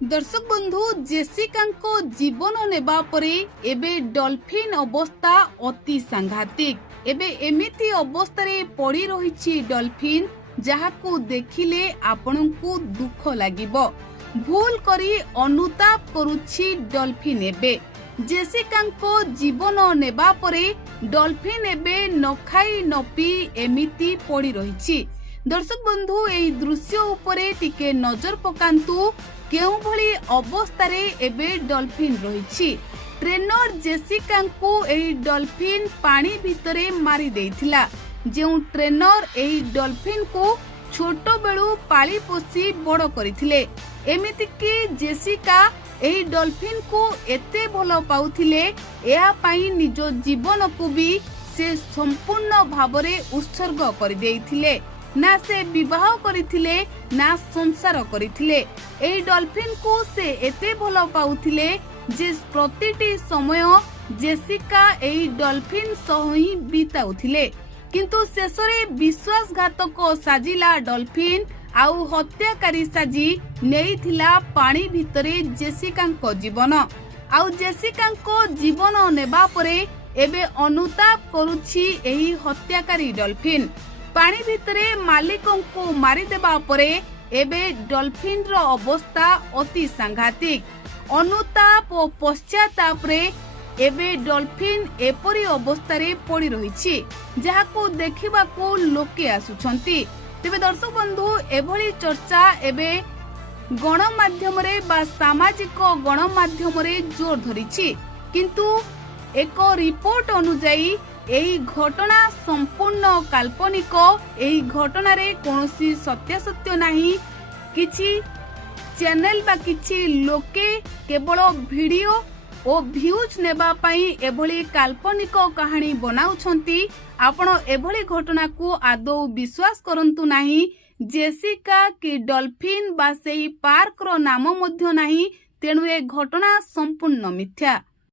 दर्शक बंधु जेसिका जीवन नेबा परे एबे डॉल्फिन अवस्था अति सांघातिक। एबे एमिति अवस्था रे पड़ी रही डॉल्फिन जहाकू देखिले आपनकू दुख लागिबो। भूल करी अनुताप करुछि डॉल्फिन। एबे जेसिका जीवन नेबा परे डॉल्फिन एबे न खाई न पी एमिति पड़ी रही। दर्शक बंधु एई दृश्य उपरे टिके नजर पकांतु केउ भली अवस्था रे एबे डॉल्फिन रही। ट्रेनर जेसिका को एई डॉल्फिन पानी भितरे मारी देइथिला। जेउ ट्रेनर एई डॉल्फिन को छोट बेलू पाली पोसी बड़ करथिले। एमिति कि जेसिका एई डॉल्फिन को एते भलो पाउथिले एहा पई निज जीवन को भी से संपूर्ण भावरे उत्सर्ग कर देइथिले। ना से विवाह करिथिले ना संसार करिथिले। एई डॉल्फिन को से एते भलो पाउथिले जे प्रतिटी समय जेसिका एई डॉल्फिन सह ही बिताउथिले। किंतु शेषरे विश्वासघातक साजिला डॉल्फिन आउ हत्याकारी साजी नेइथिला पानी भितरे जेसिका जीवन। आउ जेसिका जीवन नेबा परे एबे अनुताप करुछि एही हत्याकारी डॉल्फिन। पानी भितरे मालिकों को मारी देबा परे एबे डॉल्फिन रो अवस्था अति सांघातिक। अनुताप और पश्चाताप रे एबे डॉल्फिन एपरी अवस्था रे पड़ी रही जहाको देखिबा को लोके आसुछंती। तेबे दर्शक बंधु एभली चर्चा एबे गणमाध्यम रे बा सामाजिक गणमाध्यम रे जोर धरिछि। किंतु एक रिपोर्ट अनुसार एही घटना संपूर्ण काल्पनिक। एही घटना रे कोनोसी सत्यासत्य नाही। किछि चैनल बा किछि लोके केवल वीडियो ओ व्यूज नेबा पई एभली काल्पनिक कहानी बनाउछंती। आपण एभली घटना को आदौ विश्वास करंतु नाही। जेसिका कि डॉल्फिन बा सेही पार्क रो नाम मध्य नाही। तेणु ए घटना संपूर्ण मिथ्या।